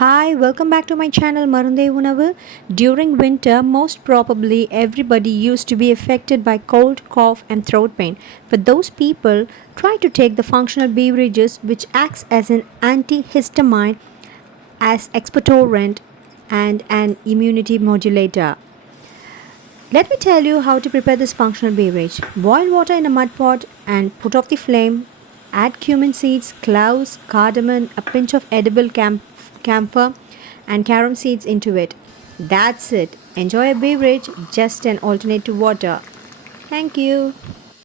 Hi, welcome back to my channel Marunde Unavu. During winter, most probably everybody used to be affected by cold, cough, and throat pain. For those people, try to take the functional beverages which acts as an antihistamine, as expectorant, and an immunity modulator. Let me tell you how to prepare this functional beverage. Boil water in a mud pot and put off the flame. Add cumin seeds, cloves, cardamom, a pinch of edible camphor, and carom seeds into it. That's it. Enjoy a beverage, just an alternate to water. Thank you.